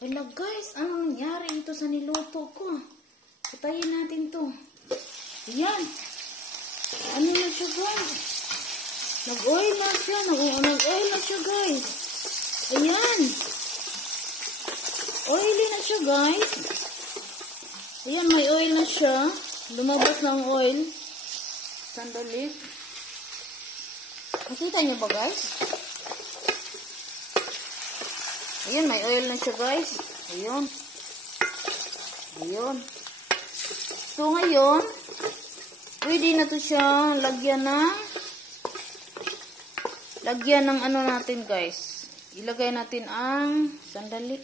Wala guys, ano nangyari ito sa niluto ko? Patayin natin to. Ayan. Ano na siya guys? Nag-oil na siya. Nag-oil na siya guys. Ayan. Oily na siya guys. Ayan, may oil na siya. Lumabas ng oil. Sandali. Nakita niyo ba guys? Ayan, may oil na siya guys. Ayun. Ayun. So ngayon, pwede na to siya lagyan ng ano natin guys. Ilagay natin ang sandali.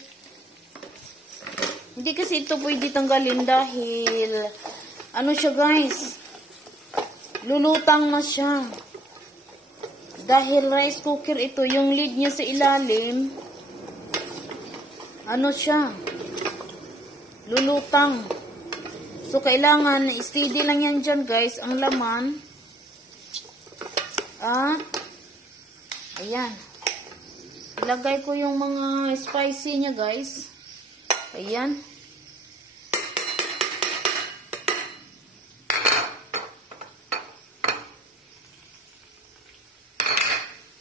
Hindi kasi ito pwede tanggalin dahil ano siya guys. Lulutang na siya. Dahil rice cooker ito, yung lid niya sa ilalim, ano siya? Lulutang. So, kailangan steady lang yan dyan guys, ang laman. At, ayan. Ilagay ko yung mga spicy niya guys. Ayan.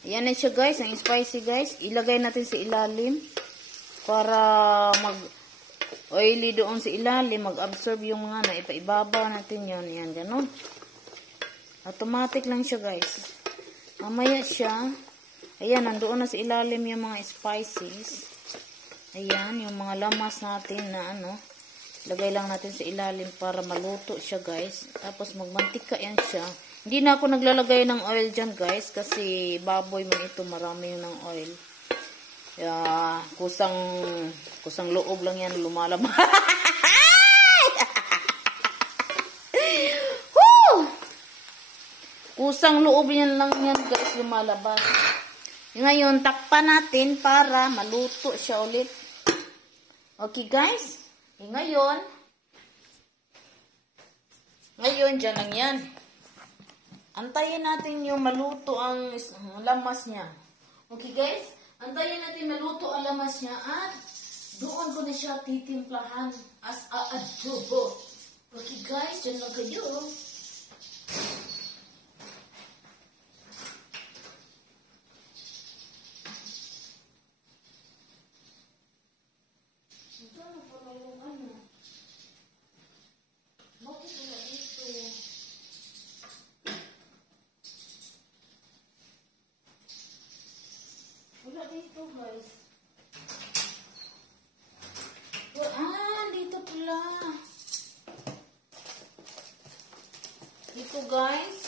Ayan na siya guys, ang spicy guys. Ilagay natin sa ilalim para mag-oily doon sa ilalim, mag-absorb yung mga ipaibabaw natin yun. Ayan, ganun. Automatic lang siya guys. Mamaya siya, ayan, nandoon na sa ilalim yung mga spices. Ayan, yung mga lamas natin na ano, lagay lang natin sa ilalim para maluto siya guys. Tapos magmantika yan siya. Hindi na ako naglalagay ng oil dyan guys kasi baboy man ito, marami yun ng oil. Kusang loob lang yan lumalabas. Kusang loob yan lang yan guys lumalabas. Ngayon, takpan natin para maluto siya ulit. Okay guys? Ngayon, dyan lang yan. Antayin natin yung maluto ang lamas niya. Okay guys? Antayin natin maluto ang lamas niya at doon ko na siya titimplahan as a adobo. Okay guys? Dyan lang kayo. Wala dito guys. Dito pala. Dito guys.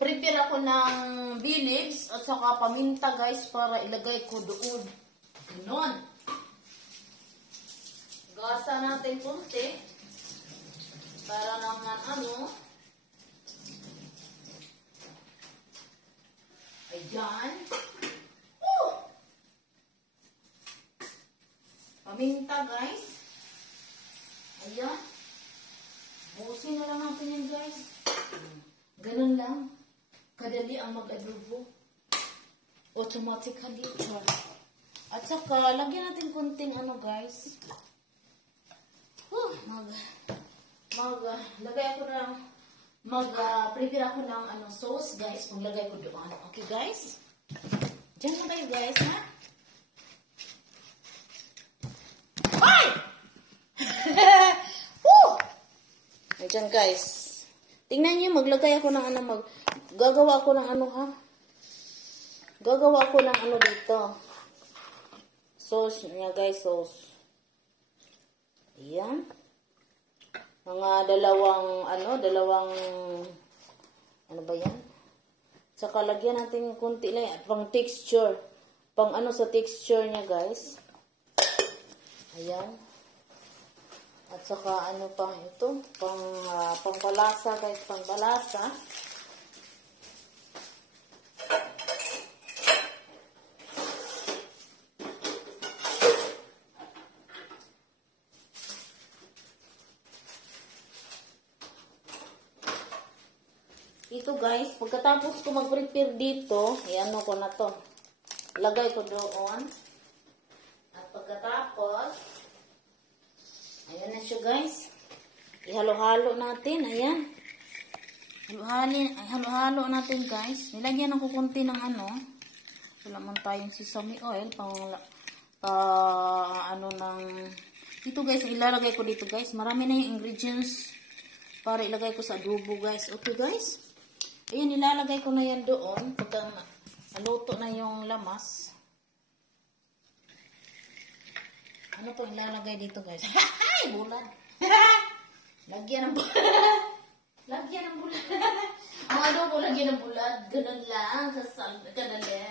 Prepare ako ng bay leaves at saka paminta guys para ilagay ko doon. Ganon. Gasa natin konti. Para naman ano. Ayan. Paminta guys. Ayan. Buusin na lang natin yan guys. Ganun lang. Kadali ang mag-adobo. Automatically. At saka, lagyan natin kunting ano guys. Prepare ako ng ano, sauce guys. Maglagay ko doon. Okay guys? Diyan na kayo guys ha? Ayan guys. Tingnan niyo, maglagay ako ng ano, gagawa ako ng ano ha. Gagawa ako ng ano dito. Sauce niya guys, sauce. Ayan. Mga dalawang ano ba yan? Saka lagyan natin kunti lang, pang texture. Pang ano sa texture niya guys. Ayan. At saka ano pa ito, pangpalasa guys, pangpalasa. Ito guys, pagkatapos ko mag-prepare dito, i-ano ko na to. Lagay ko doon. At pagkatapos siya guys. Ihalo-halo natin. Ayan. Halo-halo natin guys. Nilagyan ako kunti ng ano. Wala man tayong sesame oil. Dito guys, ilalagay ko dito guys. Marami na yung ingredients para ilagay ko sa adobo guys. Okay guys. Ayan, ilalagay ko na yan doon. Pagka naluto na yung lamas. Ano to ilalagay dito guys? Hay! Bulad! Lagyan ng bulad! Lagyan ng bulad! Ang adobo lagyan ng bulad. Ganun lang. Kadali.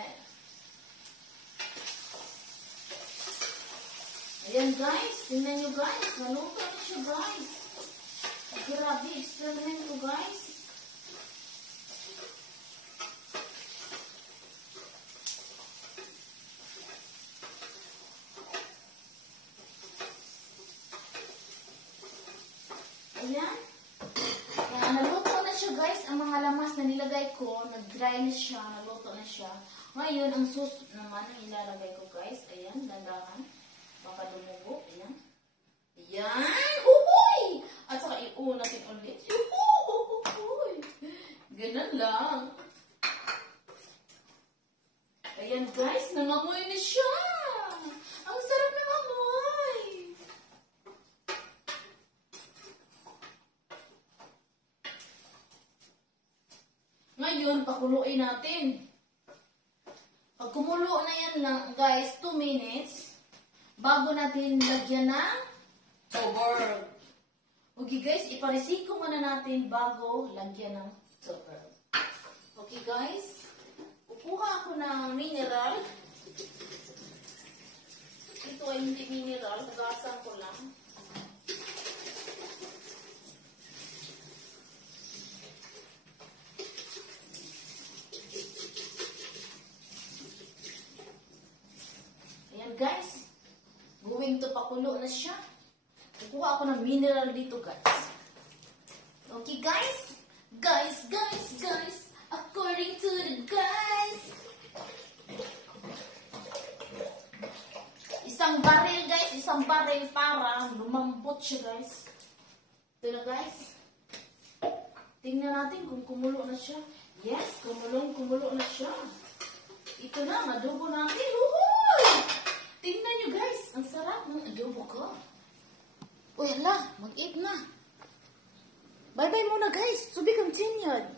Ayan guys. Tingnan nyo guys. Naluto na siya guys. Grabe. Experiment ko guys. Ayan. Kaya naluto na siya guys. Ang mga lamas na nilagay ko, nag-dry na siya, naluto na siya. Ngayon, ang sauce naman ang ilalagay ko guys. Ayan, dandahan. Baka dumugo. Ayan. Ayan. Uhuy! At saka iuwi natin ulit. Uhuy! Ganun lang. Ayan guys, nangamoy na siya. Ang sarap ng amoy. Ngayon, pakuluin natin. Pag kumulo na yan lang, guys, 2 minutes, bago natin lagyan ng tubig. Okay guys, iparisiko muna natin bago lagyan ng tubig. Okay guys, kukuha ako ng mineral. Ito ay hindi mineral, nagasan ko lang. Guys, going to pakulo na siya. Kukuha ako ng mineral dito, guys. Okay, guys? Guys. According to the guys. Isang baril, guys. Isang baril para lumambot siya, guys. Ito na, guys. Tingnan natin kung kumulo na siya. Yes, kumulo na siya. Ito na, madugo natin. Woohoo! Tingnan nyo guys, ang sarap ng adobo ko. Uy, hala, mag-eat na. Bye-bye muna guys, to be continued.